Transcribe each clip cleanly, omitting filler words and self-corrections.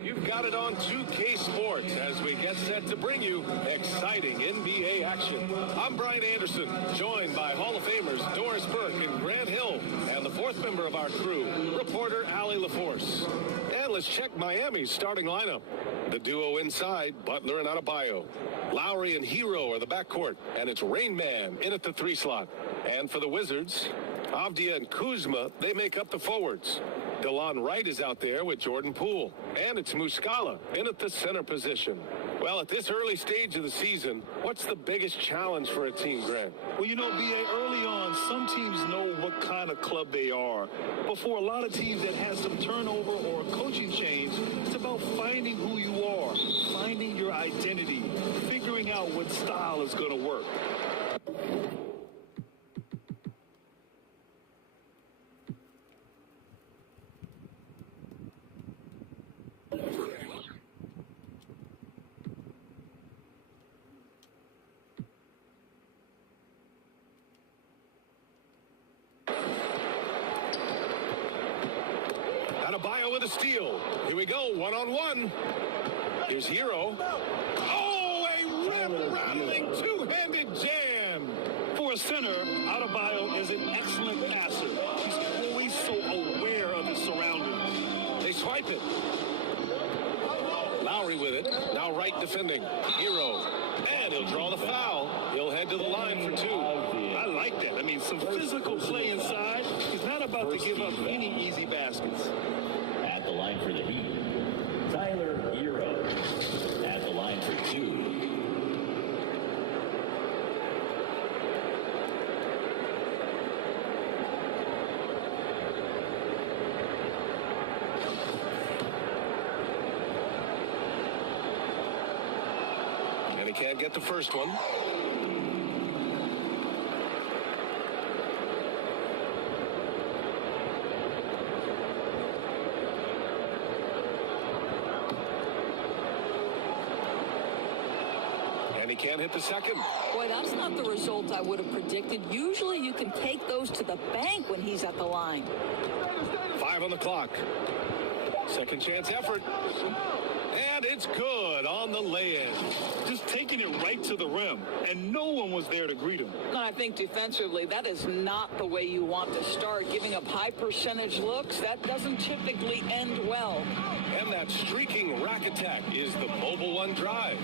You've got it on 2K Sports as we get set to bring you exciting NBA action. I'm Brian Anderson, joined by Hall of Famers Doris Burke and Grant Hill, and the fourth member of our crew, reporter Allie LaForce. And let's check Miami's starting lineup. The duo inside, Butler and Adebayo. Lowry and Hero are the backcourt, and it's Rain Man in at the 3 slot. And for the Wizards, Avdia and Kuzma, they make up the forwards. DeLon Wright is out there with Jordan Poole. And it's Muscala in at the center position. Well, at this early stage of the season, what's the biggest challenge for a team, Grant? Well, you know, B.A., early on, some teams know what kind of club they are. But for a lot of teams that has some turnover or a coaching change, it's about finding who you are, finding your identity, figuring out what style is going to work. Adebayo with a steal. Here we go, one-on-one. Here's Hero. Oh, a rim-rattling two-handed jam. For a center, Adebayo is an excellent passer. He's always so aware of his surroundings. They swipe it. Lowry with it. Now Wright defending. Hero. And he'll draw the foul. He'll head to the line for 2. I like that. I mean, some physical play inside. He's not about to give up any easy baskets. At the line for the Heat, Tyler Hero. At the line for 2. And he can't get the first one. And he can't hit the second. Boy, that's not the result I would have predicted. Usually you can take those to the bank when he's at the line. 5 on the clock. Second chance effort. And it's good on the lay-in. Just taking it right to the rim, and no one was there to greet him. And I think defensively, that is not the way you want to start. Giving up high percentage looks, that doesn't typically end well. And that streaking rack attack is the Mobile One drive.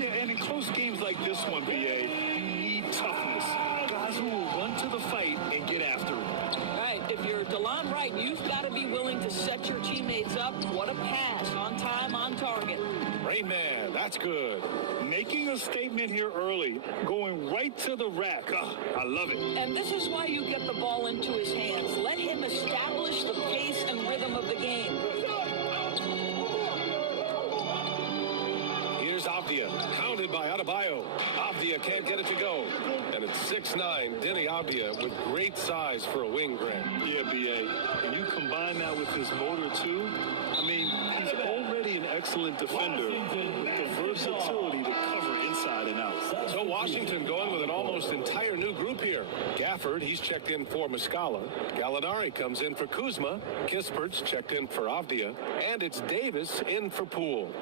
Yeah, and in close games like this one, B.A., you need toughness. Guys who will run to the fight and get after it. Right, if you're DeLon Wright, you've got to be willing to set your teammates up. What a pass, on time, on target. Rain Man, that's good. Making a statement here early, going right to the rack. Oh, I love it. And this is why you get the ball into his hands. Let him establish the pace and rhythm of the game. Here's Avdia, hounded by Adebayo. Avdia can't get it to go. And it's 6'9", Denny Avdia with great size for a wing, Grant. Yeah, B.A., and you combine that with his motor, too. I mean, he's already an excellent defender with the versatility to cover inside and out. Washington going with an almost entire new group here. Gafford, he's checked in for Muscala. Gallinari comes in for Kuzma. Kispert's checked in for Avdia. And it's Davis in for Poole.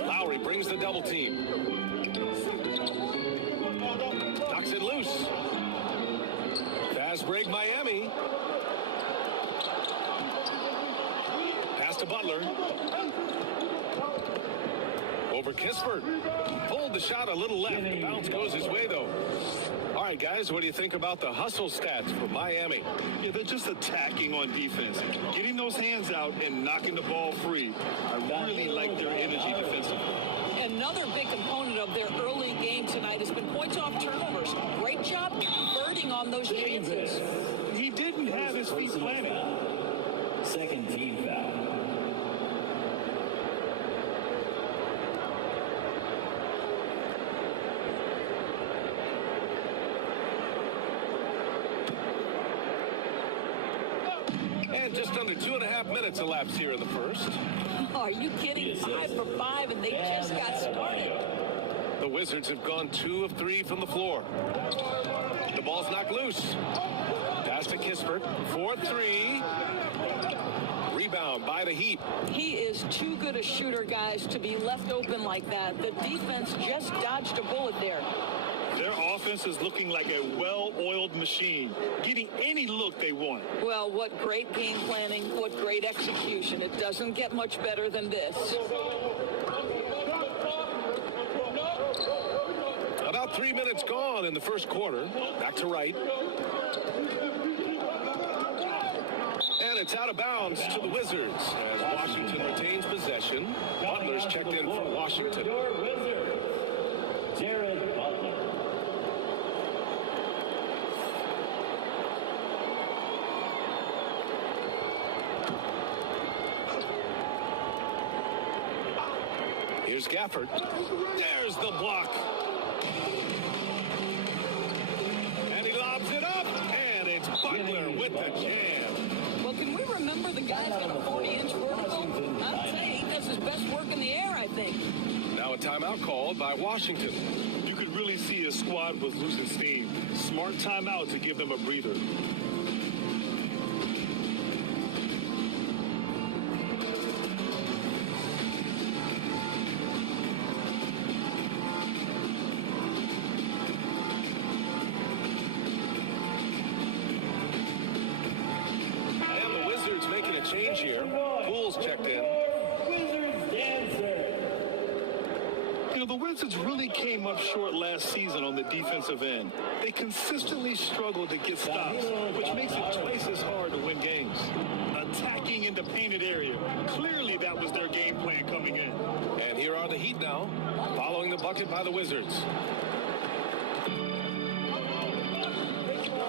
Lowry brings the double team. Knocks it loose. Fast break Miami. Pass to Butler. Over Kispert. Pulled the shot a little left. The bounce goes his way, though. All right, guys, what do you think about the hustle stats for Miami? Yeah, they're just attacking on defense. Getting those hands out and knocking the ball free. I really like their energy defensively. Another big component of their early game tonight has been points off turnovers. Great job converting on those chances. He didn't have his feet planted. Second team foul. And just under 2.5 minutes elapsed here in the first. Are you kidding? 5 for 5, and they just got started. The Wizards have gone 2 of 3 from the floor. The ball's knocked loose. Pass to Kispert. 4-3. Rebound by the Heat. He is too good a shooter, guys, to be left open like that. The defense just dodged a bullet there. Their offense is looking like a well-oiled machine, getting any look they want. Well, what great game planning, what great execution. It doesn't get much better than this. About 3 minutes gone in the first quarter. Back to Wright. And it's out of bounds to the Wizards as Washington retains possession. Butler's checked in for Washington. Jared Butler. Here's Gafford. There's the block. And he lobs it up. And it's Butler with the jam. Well, can we remember the guy's got a 40-inch vertical? I'd say he does his best work in the air, I think. Now a timeout called by Washington. You could really see his squad was losing steam. Smart timeout to give them a breather. Change here. Poole's checked in. You know, the Wizards really came up short last season on the defensive end. They consistently struggled to get stops, which makes it twice as hard to win games. Attacking in the painted area. Clearly that was their game plan coming in. And here are the Heat now, following the bucket by the Wizards.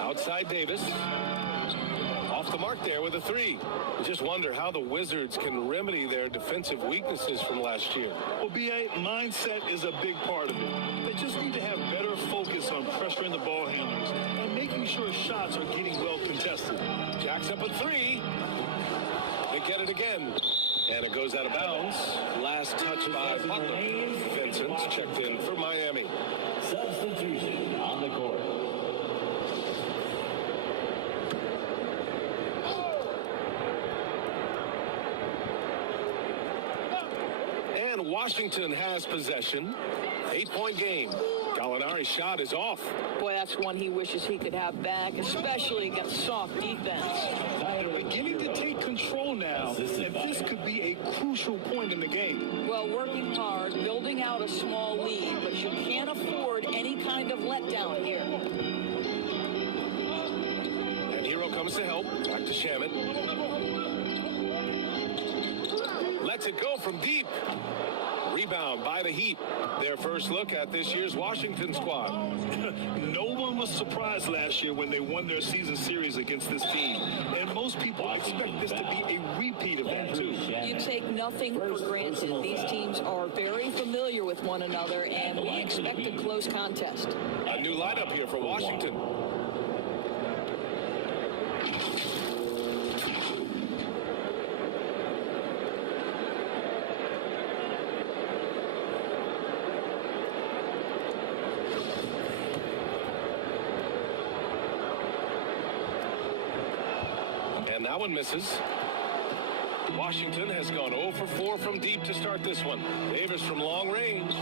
Outside Davis. Off the mark there with a 3. You just wonder how the Wizards can remedy their defensive weaknesses from last year. Well, B.A., mindset is a big part of it. They just need to have better focus on pressuring the ball handlers and making sure shots are getting well contested. Jacks up a 3. They get it again. And it goes out of bounds. Last touch by Butler. Vincent's checked in for Miami. Substitution on the court. And Washington has possession. 8-point game. Gallinari's shot is off. Boy, that's one he wishes he could have back, especially against soft defense. They're beginning to take control now, and this could be a crucial point in the game. Well, working hard, building out a small lead, but you can't afford any kind of letdown here. And Hero comes to help. Back to Shamet. Lets it go from deep. Rebound by the Heat. Their first look at this year's Washington squad. No one was surprised last year when they won their season series against this team. And most people expect this to be a repeat of that, too. You take nothing for granted. These teams are very familiar with one another, and we expect a close contest. A new lineup here for Washington. And that one misses. Washington has gone 0 for 4 from deep to start this one. Davis from long range.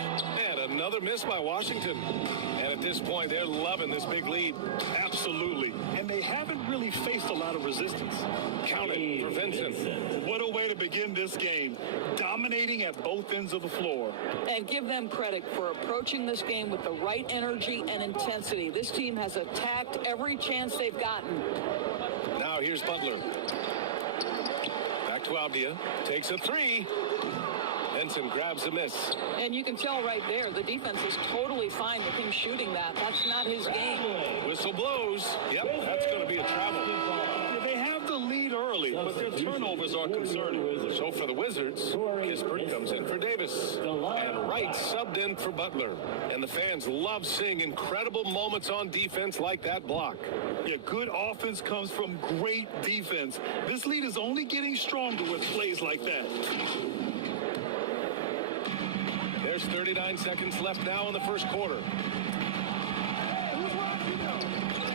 And another miss by Washington. And at this point, they're loving this big lead. Absolutely. And they haven't really faced a lot of resistance. Count it for Vincent. What a way to begin this game. Dominating at both ends of the floor. And give them credit for approaching this game with the right energy and intensity. This team has attacked every chance they've gotten. Now here's Butler. Back to Avdia. Takes a three. Benson grabs a miss. And you can tell right there, the defense is totally fine with him shooting that. That's not his game. Whistle blows. Yep, that's going to be a travel. They have the lead early, but their turnovers are concerning. So for the Wizards, Kispert comes in for Davis. And Wright subbed in for Butler. And the fans love seeing incredible moments on defense like that block. Yeah, good offense comes from great defense. This lead is only getting stronger with plays like that. There's 39 seconds left now in the first quarter.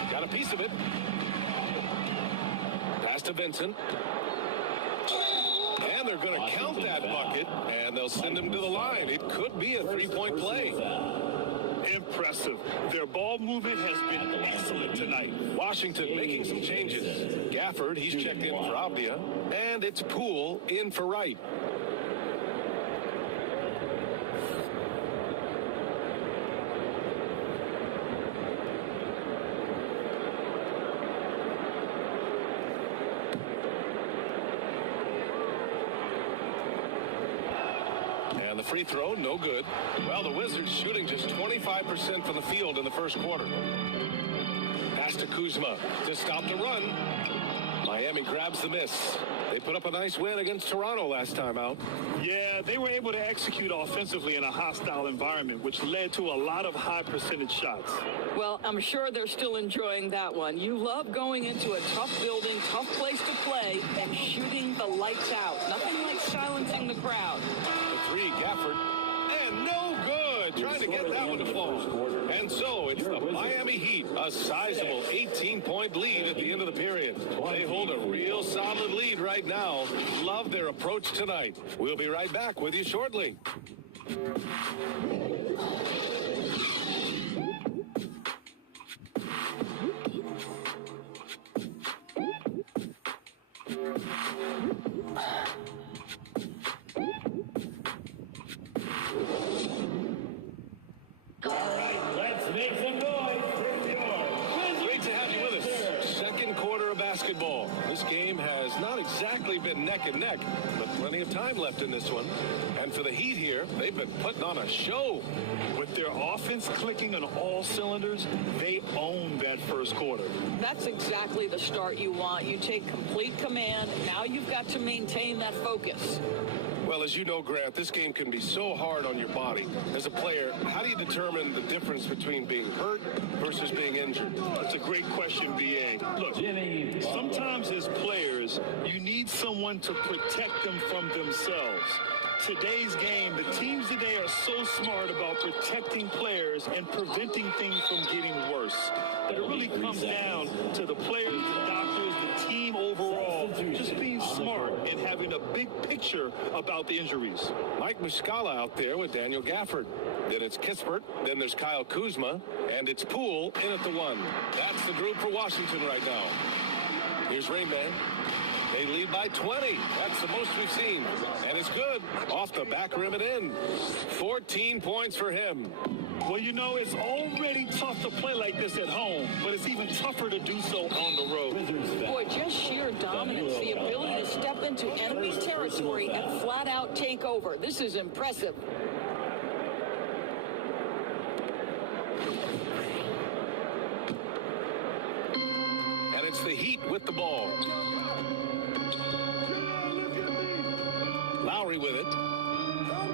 Got a piece of it. Pass to Vincent. And they're going to count that bucket, and they'll send him to the line. It could be a three-point play. Impressive. Their ball movement has been excellent tonight. Washington making some changes. Gafford, he's checked in for Avdia. And it's Poole in for Wright. And the free throw, no good. Well, the Wizards shooting just 25% from the field in the first quarter. Pass to Kuzma to stop the run. Miami grabs the miss. They put up a nice win against Toronto last time out. Yeah, they were able to execute offensively in a hostile environment, which led to a lot of high percentage shots. Well, I'm sure they're still enjoying that one. You love going into a tough building, tough place to play, and shooting the lights out. Nothing like silencing the crowd. The three, Gafford, and no good. Trying to get that one to fall. And so it's the Miami Heat, a sizable 18-point lead at the end of the period. They hold a real solid lead right now. Love their approach tonight. We'll be right back with you shortly. All right, let's make some noise. Great to have you with us. Second quarter of basketball. This game has not exactly been neck and neck, but plenty of time left in this one. And for the Heat here, they've been putting on a show. With their offense clicking on all cylinders, they own that first quarter. That's exactly the start you want. You take complete command. Now you've got to maintain that focus. Well, as you know, Grant, this game can be so hard on your body. As a player, how do you determine the difference between being hurt versus being injured? That's a great question, B.A. Look, sometimes as players, you need someone to protect them from themselves. Today's game, the teams today are so smart about protecting players and preventing things from getting worse. But it really comes down to the players, the doctors, the team overall, just being smart and having a big picture about the injuries. Mike Muscala out there with Daniel Gafford. Then it's Kispert. Then there's Kyle Kuzma. And it's Poole in at the one. That's the group for Washington right now. Here's Rain Man. They lead by 20. That's the most we've seen. And it's good. Off the back rim and in. 14 points for him. Well, you know, it's already tough to play like this at home, but it's even tougher to do so on the road. Boy, just sheer dominance, the ability to step into enemy territory and flat out take over. This is impressive. And it's the Heat with the ball. Lowry with it.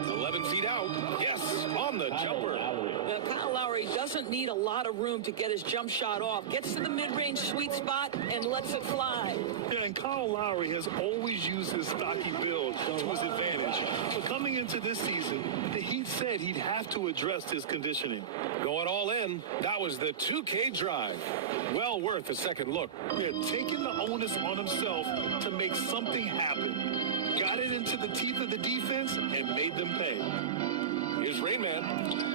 11 feet out. Yes, on the jumper. Kyle Lowry doesn't need a lot of room to get his jump shot off. Gets to the mid-range sweet spot and lets it fly. Yeah, and Kyle Lowry has always used his stocky build to his advantage. But coming into this season, the Heat said he'd have to address his conditioning. Going all in, that was the 2K drive. Well worth a second look. Yeah, taking the onus on himself to make something happen. Got it into the teeth of the defense and made them pay. Here's Rainman,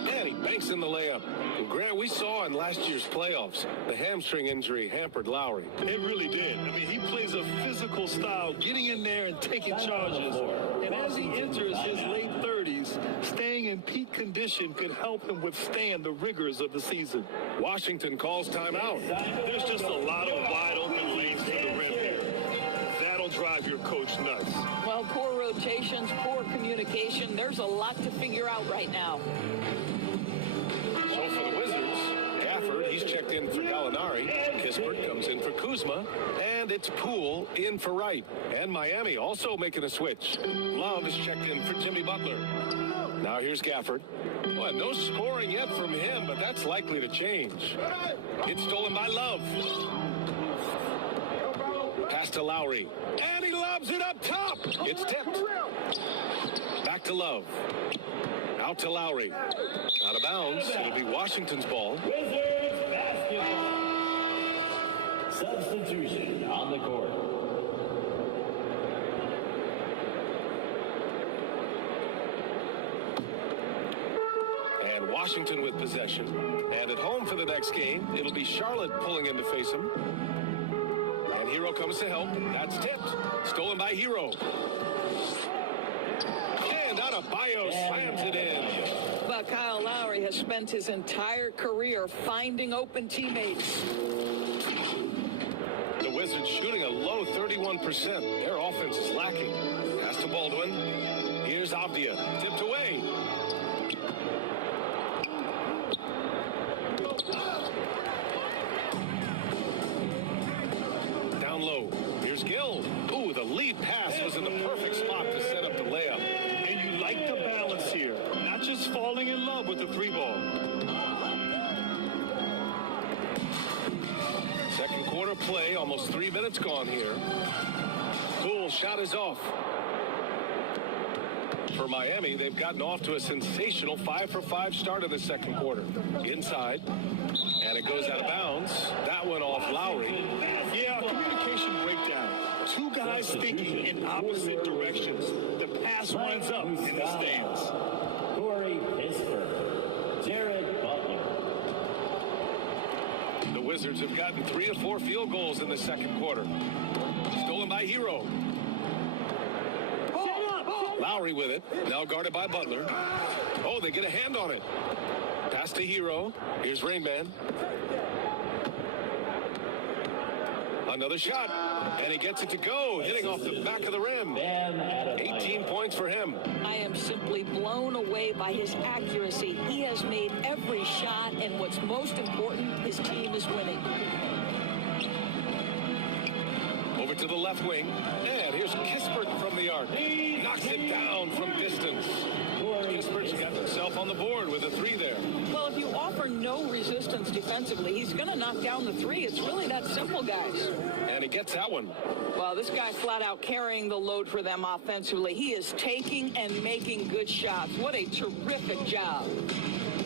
and he banks in the layup. And Grant, we saw in last year's playoffs, the hamstring injury hampered Lowry. It really did. I mean, he plays a physical style, getting in there and taking charges. And as he enters his late 30s, staying in peak condition could help him withstand the rigors of the season. Washington calls timeout. There's just a lot of wide open lanes to the rim here. That'll drive your coach nuts. Well, poor rotations, poor communication. There's a lot to figure out right now. So for the Wizards, Gafford, he's checked in for Gallinari. Kispert comes in for Kuzma. And it's Poole in for Wright. And Miami also making a switch. Love is checked in for Jimmy Butler. Now here's Gafford. Well, no scoring yet from him, but that's likely to change. It's stolen by Love. Pass to Lowry. And he lobs it up top. It's tipped. Back to Love. Out to Lowry. Out of bounds. It'll be Washington's ball. Wizards basketball. Substitution on the court. And Washington with possession. And at home for the next game, it'll be Charlotte pulling in to face him. And Hero comes to help. That's tipped. Stolen by Hero. And Adebayo slams it in. But Kyle Lowry has spent his entire career finding open teammates. The Wizards shooting a low 31%. Their offense is lacking. Pass to Baldwin. Here's Avdia. Tipped away. Down low. Here's Gill. Ooh, the lead pass was in the perfect spot to set up the layup. And you like the balance here. Not just falling in love with the three ball. Second quarter play, almost 3 minutes gone here. Poole shot is off. For Miami, they've gotten off to a sensational 5-for-5 start in the second quarter. Inside, and it goes out of bounds. That one off Lowry. Yeah, communication breakdown. Two guys thinking in opposite directions. The pass winds up in the stands. Corey Kispert. Jared Butler. The Wizards have gotten 3 of 4 field goals in the second quarter. Stolen by Hero. Lowry with it. Now guarded by Butler. Oh, they get a hand on it. Pass to Hero. Here's Rainman. Another shot. And he gets it to go. Hitting off the back of the rim. 18 points for him. I am simply blown away by his accuracy. He has made every shot, and what's most important, his team is winning. Over to the left wing. And here's Kispert from the arc. Knocks it down from distance. Kispert's got himself on the board with a 3 there. Well, if you offer no resistance defensively, he's going to knock down the 3. It's really that simple, guys. And he gets that one. Well, this guy flat out carrying the load for them offensively. He is taking and making good shots. What a terrific job.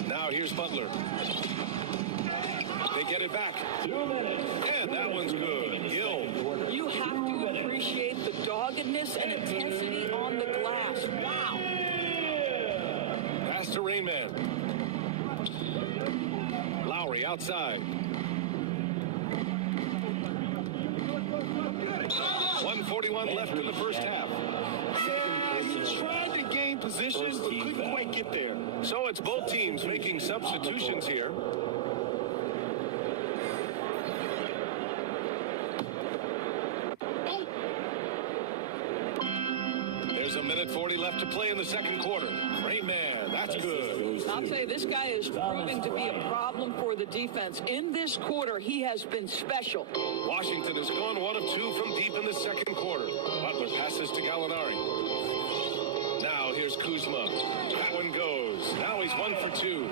Now here's Butler. They get it back. 2 minutes. And that one's good. Gill. You have to appreciate the doggedness and intensity on the glass. Wow. Pass to Rainman. Lowry outside. 1:41 left in the first half. He tried to gain position, but couldn't quite get there. So it's both teams making substitutions here. There's a minute 40 left to play in the second quarter. Rainman, that's good. I'll tell you, this guy is proving to be a problem for the defense. In this quarter, he has been special. Washington has gone 1 of 2 from deep in the second quarter. Butler passes to Gallinari. Now here's Kuzma. That one goes. Now he's 1 for 2.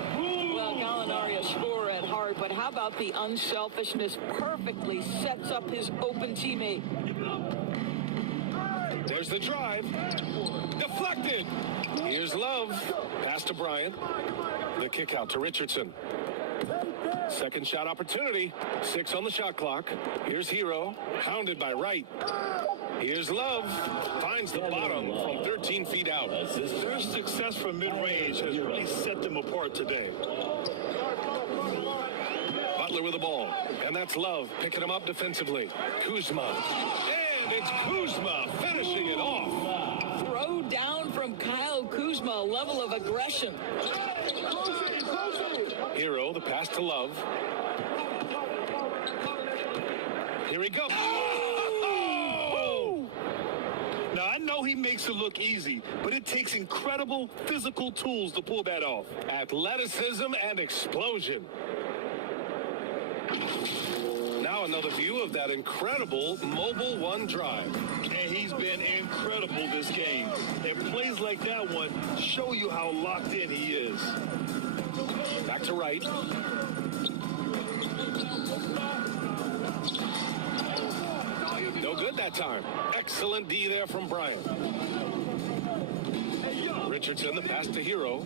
Well, Gallinari a scorer at heart, but how about the unselfishness perfectly sets up his open teammate? There's the drive. Deflected. deflected. Here's Love. Pass to Bryant. The kick out to Richardson. Second shot opportunity. 6 on the shot clock. Here's Hero. Hounded by Wright. Here's Love. Finds the bottom from 13 feet out. Their success from mid-range has really set them apart today. Butler with the ball. And that's Love picking him up defensively. Kuzma. And it's Kuzma finishing it off. Throw down from Kyle Kuzma, a level of aggression. Hero, the pass to Love. Here he goes. Oh! Now, I know he makes it look easy, but it takes incredible physical tools to pull that off. Athleticism and explosion. Now another view of that incredible Mobile One drive. And he's been incredible this game. And plays like that one show you how locked in he is. Back to Wright. No good that time. Excellent D there from Bryant. Richardson, the pass to Hero.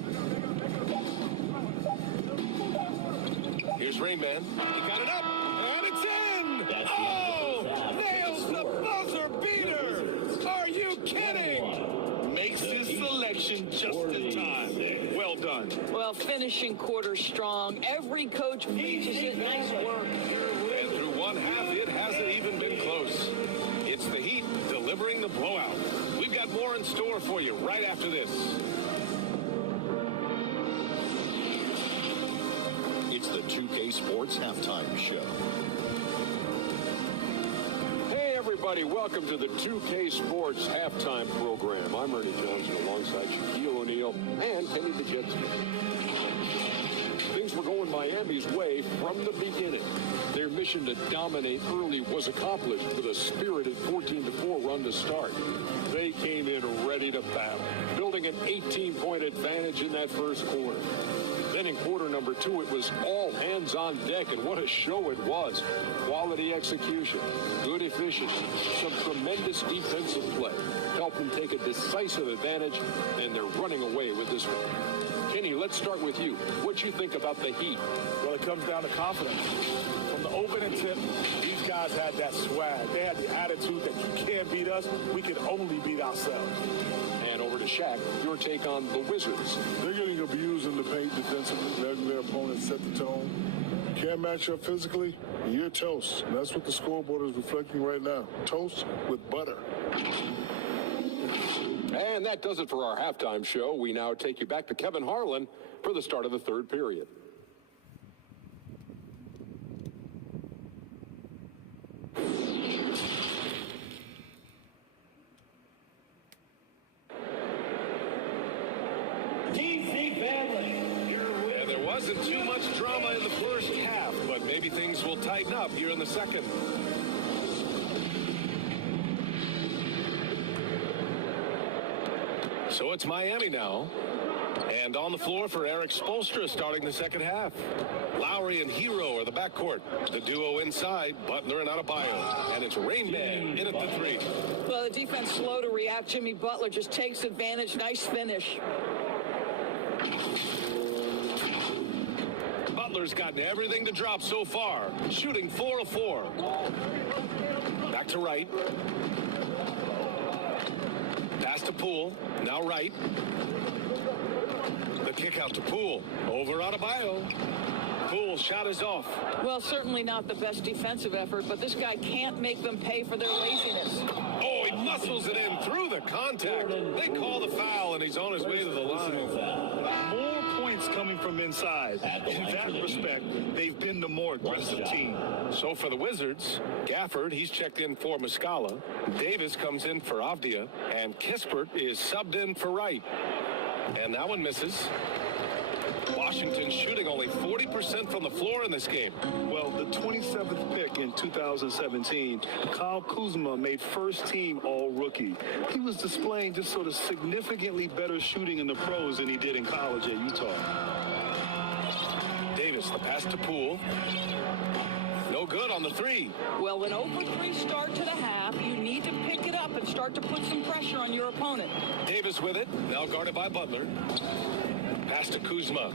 Here's Rainman. He got it up, and it's in! Oh! Nails the buzzer beater! Are you kidding? Makes his selection just in time. Well done. Well, finishing quarter strong. Every coach preaches it. Nice work. And through one half, it hasn't even been close. It's the Heat delivering the blowout. We've got more in store for you right after this. It's the 2K Sports Halftime Show. Hey, everybody. Welcome to the 2K Sports Halftime Program. I'm Ernie Johnson alongside Shaquille O'Neal and Kenny Bajetski. Things were going Miami's way from the beginning. Their mission to dominate early was accomplished with a spirited 14-4 run to start. They came in ready to battle, building an 18-point advantage in that first quarter. Then in quarter number 2, it was all hands on deck, and what a show it was. Quality execution, good efficiency, some tremendous defensive play helped them take a decisive advantage, and they're running away with this one. Kenny, let's start with you. What you think about the Heat? Well, it comes down to confidence. From the opening tip, these guys had that swag. They had the attitude that you can't beat us, we can only beat ourselves. And over to Shaq, your take on the Wizards. They're getting abused in the paint defensively, letting their opponents set the tone. Can't match up physically, you're toast. And that's what the scoreboard is reflecting right now. Toast with butter. And that does it for our halftime show. We now take you back to Kevin Harlan for the start of the third period. And there wasn't too much drama in the first half, but maybe things will tighten up here in the second. So it's Miami now. And on the floor for Eric Spoelstra starting the second half. Lowry and Hero are the backcourt. The duo inside, Butler and Adebayo. And it's Rain Man in at the 3. Well, the defense slow to react. Jimmy Butler just takes advantage. Nice finish. Butler's gotten everything to drop so far. Shooting 4 of 4. Back to Wright. Pass to Poole. Now Wright. The kick out to Poole. Over Adebayo. Poole shot is off. Well, certainly not the best defensive effort, but this guy can't make them pay for their laziness. Oh, he muscles it in through the contact. They call the foul, and he's on his way to the line. More points coming from inside. In that respect, they've been the more aggressive team. So for the Wizards, Gafford, he's checked in for Muscala. Davis comes in for Avdia, and Kispert is subbed in for Wright. And that one misses. Washington shooting only 40% from the floor in this game. Well, the 27th pick in 2017, Kyle Kuzma made first team all-rookie. He was displaying just sort of significantly better shooting in the pros than he did in college at Utah. Davis, the pass to Poole. No No good on the three. Well, an 0-for-3 start to the half, you need to pick it up and start to put some pressure on your opponent. Davis with it. Now guarded by Butler. Pass to Kuzma.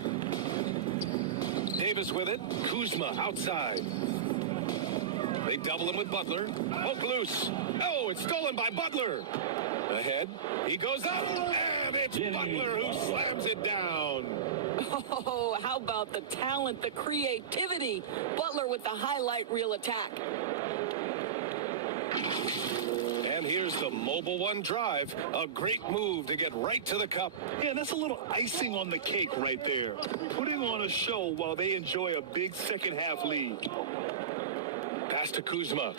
Davis with it. Kuzma outside. They double him with Butler. Hook loose. Oh, it's stolen by Butler. Ahead. He goes up. And it's Butler who slams it down. Oh, how about the talent, the creativity? Butler with the highlight reel attack. And here's the Mobile One drive. A great move to get right to the cup. Yeah, that's a little icing on the cake right there. Putting on a show while they enjoy a big second half lead. Pass to Kuzma.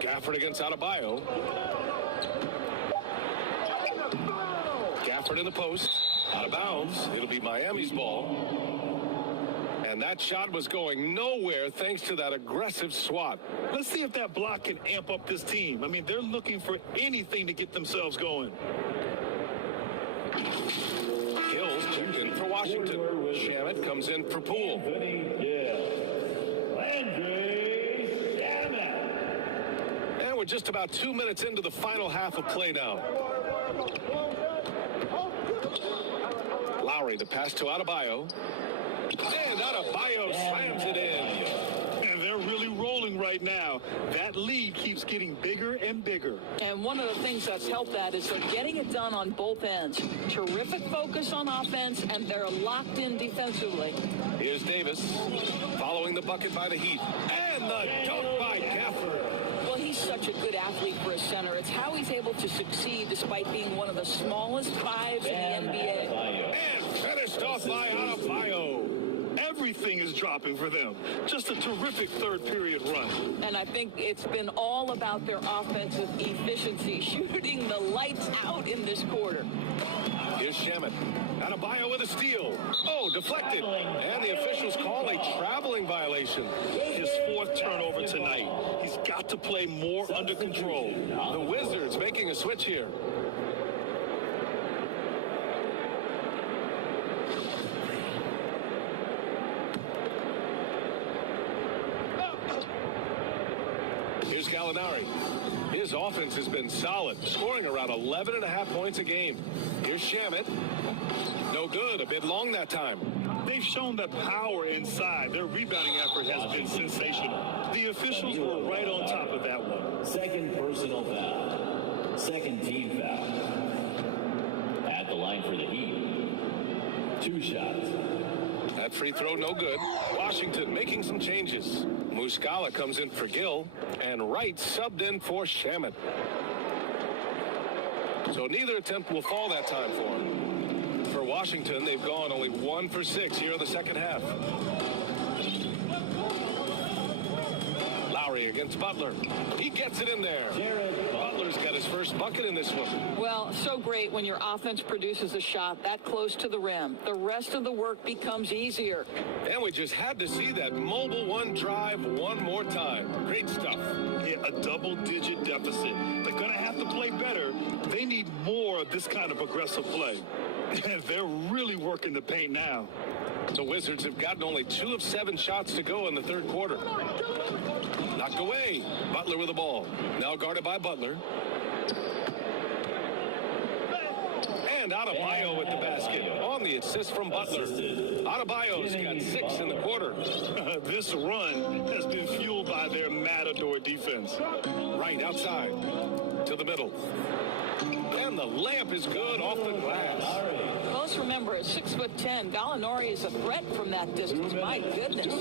Gafford against Adebayo. Gafford in the post. Out of bounds. It'll be Miami's ball. And that shot was going nowhere thanks to that aggressive swat. Let's see if that block can amp up this team. I mean, they're looking for anything to get themselves going. Hills checked in for Washington. Shamet comes in for Poole. And we're just about 2 minutes into the final half of play now. Lowry, the pass to Adebayo. And Adebayo slams it in. And they're really rolling right now. That lead keeps getting bigger and bigger. And one of the things that's helped that is they're getting it done on both ends. Terrific focus on offense, and they're locked in defensively. Here's Davis, following the bucket by the Heat. And the dunk by Gafford. Well, he's such a good athlete for a center. It's how he's able to succeed despite being one of the smallest fives in the NBA. And finished off by Adebayo. Everything is dropping for them. Just a terrific third period run. And I think it's been all about their offensive efficiency, shooting the lights out in this quarter. Here's Shamet. Adebayo with a steal. Oh, deflected. And the officials call a traveling violation. His fourth turnover tonight. He's got to play more under control. The Wizards making a switch here. Here's Gallinari. His offense has been solid, scoring around 11.5 points a game. Here's Shamet. No good, a bit long that time. They've shown that power inside. Their rebounding effort has been sensational. The officials were right on top of that one. Second personal foul. Second team foul. At the line for the Heat. 2 shots. That free throw no good. Washington making some changes. Muscala comes in for Gill, and Wright subbed in for Shamet. So neither attempt will fall that time for him. For Washington, they've gone only 1 for 6 here in the second half. Lowry against Butler. He gets it in there. Butler's got his first bucket in this one. Well, so great when your offense produces a shot that close to the rim. The rest of the work becomes easier. And we just had to see that Mobile One drive one more time. Great stuff. Yeah, a double-digit deficit. They're going to have to play better. They need more of this kind of aggressive play. And they're really working the paint now. The Wizards have gotten only 2 of 7 shots to go in the third quarter. Knocked away. Butler with the ball. Now guarded by Butler. And Adebayo with the basket. On the assist from Butler. Adebayo's got 6 in the quarter. This run has been fueled by their Matador defense. Right outside. To the middle. And the layup is good off the glass. Let's remember, at 6'10", Gallinari is a threat from that distance. My goodness.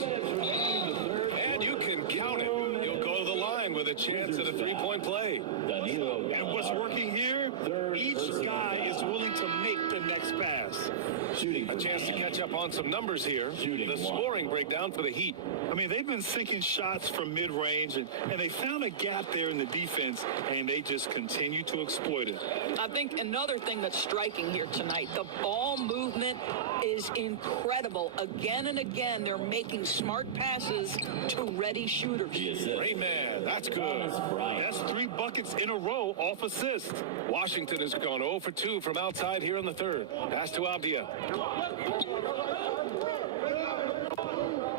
And you can count it. He'll go to the line with a chance at a three-point play. And what's working here? Each guy is willing to make the next pass. A chance to catch up on some numbers here. The scoring breakdown for the Heat. I mean, they've been sinking shots from mid-range, and they found a gap there in the defense, and they just continue to exploit it. I think another thing that's striking here tonight, the ball movement is incredible. Again and again, they're making smart passes to ready shooters. Great man. That's good. That's 3 buckets in a row off assist. Washington has gone 0 for 2 from outside here in the third. Pass to Avdia.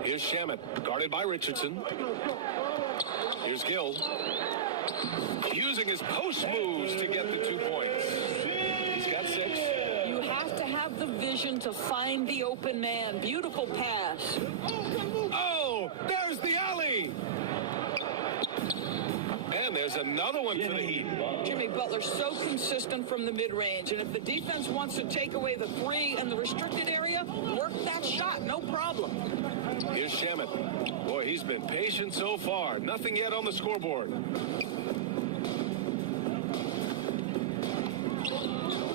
Here's Shamet, guarded by Richardson. Here's Gill. Using his post moves to get the 2 points. He's got 6. You have to have the vision to find the open man. Beautiful pass. Oh, there's the alley. And there's another one for the Heat. Jimmy Butler so consistent from the mid-range. And if the defense wants to take away the 3 in the restricted area, work that shot. No problem. Here's Shamet. Boy, he's been patient so far. Nothing yet on the scoreboard.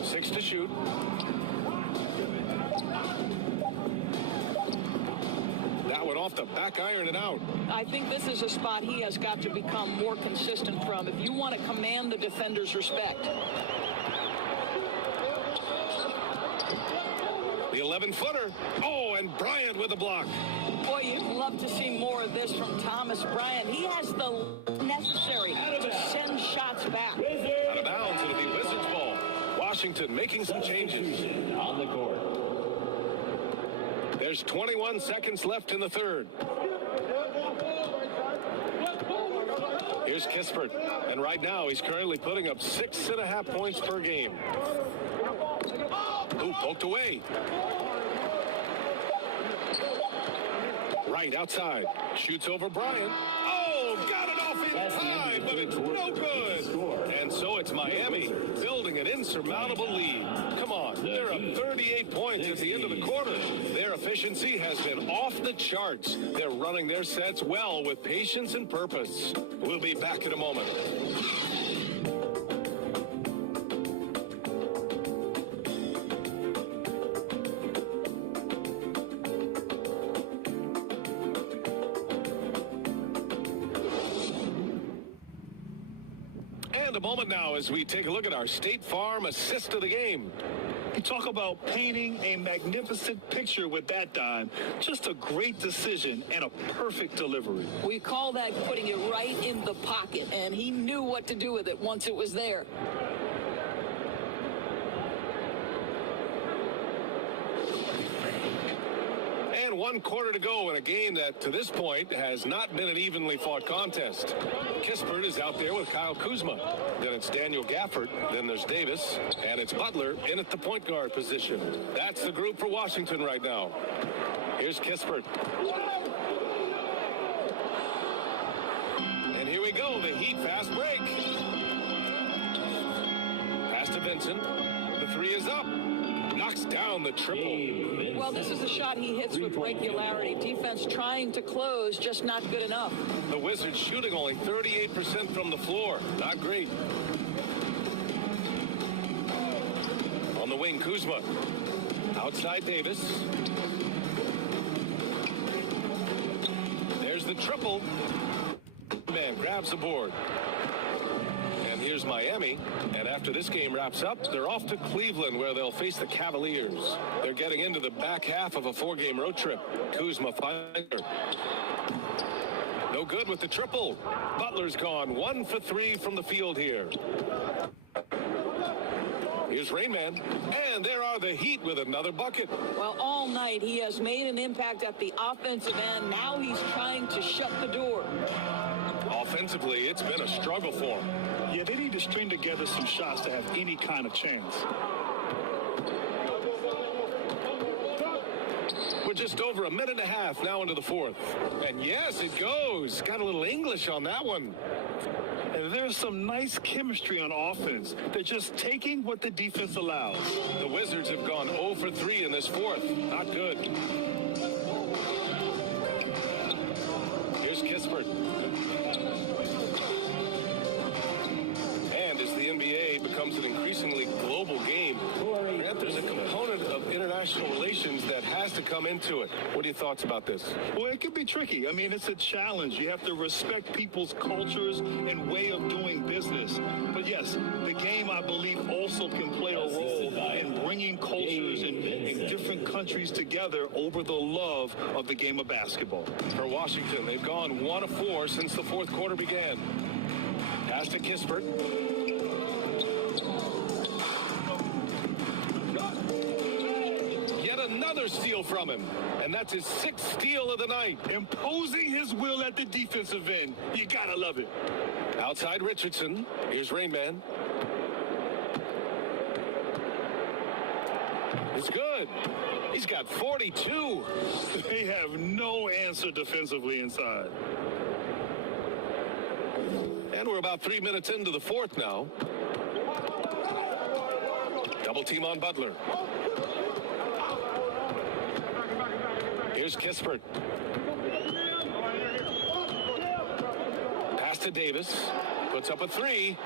6 to shoot. That one off the back iron and out. I think this is a spot he has got to become more consistent from if you want to command the defender's respect. The 11-footer. Oh, and Bryant with a block. Boy, you'd love to see more of this from Thomas Bryant. He has the necessary to send shots back. Out of bounds, it'll be Wizards ball. Washington making some changes. On the court. There's 21 seconds left in the third. Here's Kispert. And right now, he's currently putting up 6.5 points per game. Ooh, poked away. Right outside. Shoots over Bryant. Oh, got it off in time, but it's no good. And so it's Miami building an insurmountable lead. Come on, they're up 38 points at the end of the quarter. Their efficiency has been off the charts. They're running their sets well with patience and purpose. We'll be back in a moment. A moment now as we take a look at our State Farm assist of the game. You talk about painting a magnificent picture with that dime. Just a great decision and a perfect delivery. We call that putting it right in the pocket, and he knew what to do with it once it was there. And 1 quarter to go in a game that, to this point, has not been an evenly fought contest. Kispert is out there with Kyle Kuzma. Then it's Daniel Gafford. Then there's Davis. And it's Butler in at the point guard position. That's the group for Washington right now. Here's Kispert. And here we go, the Heat fast break. Pass to Vincent. The 3 is up. Knocks down the triple. Well, this is a shot he hits with regularity. Defense trying to close, just not good enough. The Wizards shooting only 38% from the floor. Not great. On the wing, Kuzma. Outside Davis. There's the triple. Man grabs the board. And here's Miami. And after this game wraps up, they're off to Cleveland where they'll face the Cavaliers. They're getting into the back half of a 4-game road trip. Kuzma finder. No good with the triple. Butler's gone 1 for 3 from the field here. Here's Rainman. And there are the Heat with another bucket. Well, all night he has made an impact at the offensive end. Now he's trying to shut the door. Offensively, it's been a struggle for him. Yeah, they need to string together some shots to have any kind of chance. We're just over a minute and a half now into the fourth. And yes, it goes. Got a little English on that one. And there's some nice chemistry on offense. They're just taking what the defense allows. The Wizards have gone 0 for 3 in this fourth. Not good. Here's Kispert. And as the NBA becomes an increasingly global game, Grant, there's a component of international relations that has to come into it. What are your thoughts about this? Well, it can be tricky. I mean, it's a challenge. You have to respect people's cultures and way of doing business. But yes, the game, I believe, also can play a role in bringing cultures in different countries together over the love of the game of basketball. For Washington, they've gone 1 of 4 since the fourth quarter began. Pass to Kispert. Yet another another steal from him, and that's his 6th steal of the night. Imposing his will at the defensive end. You gotta love it. Outside Richardson. Here's Rain Man. It's good. He's got 42. They have no answer defensively inside. And we're about 3 minutes into the 4th now. Double team on Butler. Here's Kispert. Pass to Davis. Puts up a 3.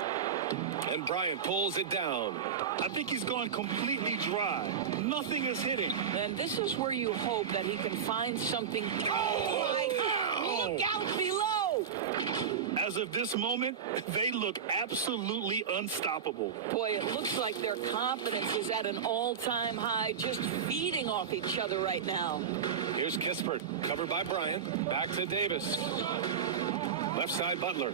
And Bryant pulls it down. I think he's gone completely dry. Nothing is hitting. And this is where you hope that he can find something. Look out below! As of this moment, they look absolutely unstoppable. Boy, it looks like their confidence is at an all-time high, just feeding off each other right now. Here's Kispert, covered by Bryant. Back to Davis. Left side Butler.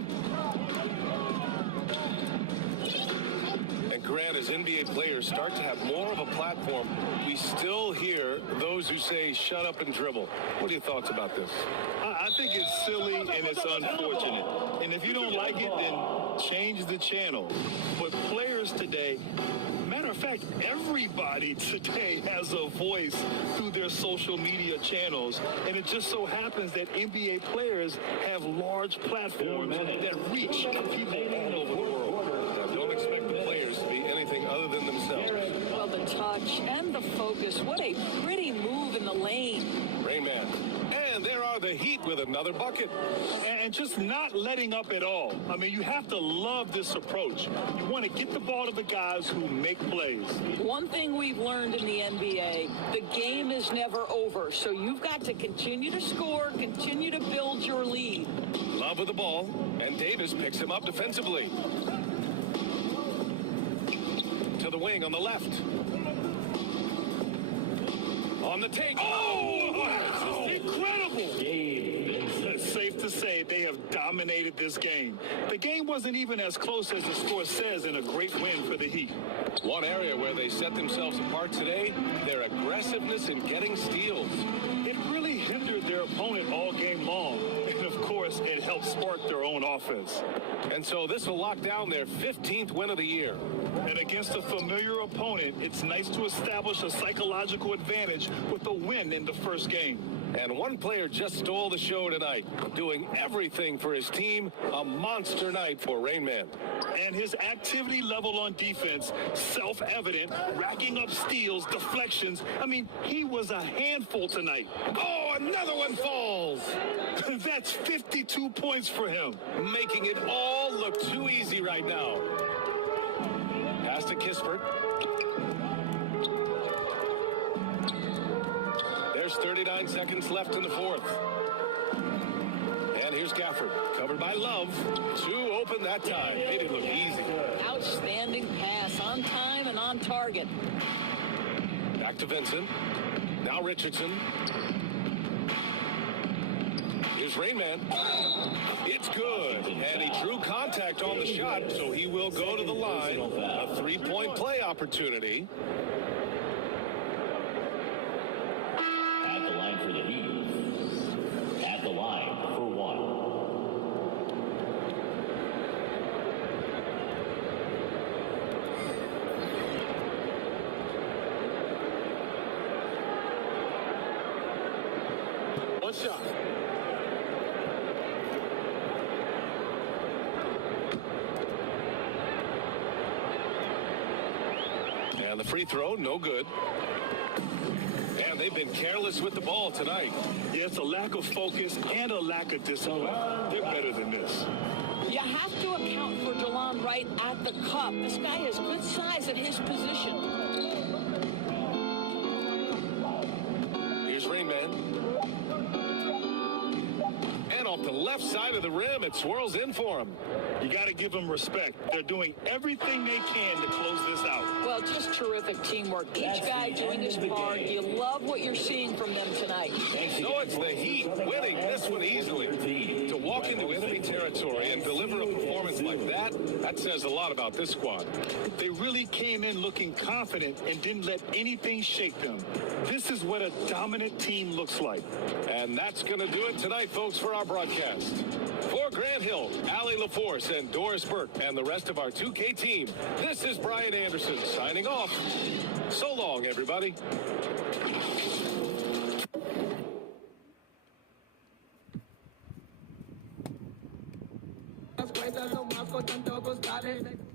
And Grant, as NBA players start to have more of a platform, we still hear those who say, shut up and dribble. What are your thoughts about this? I think it's silly and it's unfortunate. And if you don't like it, then change the channel. But players today, matter of fact, everybody today has a voice through their social media channels. And it just so happens that NBA players have large platforms that reach people all over the world. Don't expect the players to be anything other than themselves. Well, the touch and the focus. What a pretty move in the lane. Rain Man. And there are the Heat with another bucket. And just not letting up at all. I mean, you have to love this approach. You want to get the ball to the guys who make plays. One thing we've learned in the NBA, the game is never over. So you've got to continue to score, continue to build your lead. Love with the ball, and Davis picks him up defensively. To the wing on the left. On the take. Oh, wow. Incredible. It's safe to say they have dominated this game. The game wasn't even as close as the score says in a great win for the Heat. One area where they set themselves apart today, their aggressiveness in getting steals. It really hindered their opponent all game long. And, of course, it helped spark their own offense. And so this will lock down their 15th win of the year. And against a familiar opponent, it's nice to establish a psychological advantage with a win in the first game. And one player just stole the show tonight, doing everything for his team. A monster night for Rain Man. And his activity level on defense, self-evident, racking up steals, deflections. I mean, he was a handful tonight. Oh, another one falls. That's 52 points for him. Making it all look too easy right now. Pass to Kispert. There's 39 seconds left in the 4th. And here's Gafford, covered by Love. 2 open that time. Made it look easy. Outstanding pass, on time and on target. Back to Vincent. Now Richardson. Here's Rain Man. It's good. And he drew contact on the shot, so he will go to the line. A 3-point play opportunity. At the line for the Heat. At the line for 1. One shot. And the free throw, no good. And they've been careless with the ball tonight. Yeah, it's a lack of focus and a lack of discipline. They're better than this. You have to account for DeLon Wright at the cup. This guy has good size at his position. Here's Rain Man. And off the left side of the rim. It swirls in for him. You got to give them respect. They're doing everything they can to close this out. Well, just terrific teamwork. Each guy doing his part. You love what you're seeing from them tonight. So it's the Heat winning this one easily. To walk into enemy territory and deliver a performance like that says a lot about this squad. They really came in looking confident and didn't let anything shake them. This is what a dominant team looks like. And that's going to do it tonight, folks, for our broadcast. For Grant Hill, Allie LaForce, and Doris Burke, and the rest of our 2K team, this is Brian Anderson signing off. So long, everybody. Las cuentas no más con tanto costales.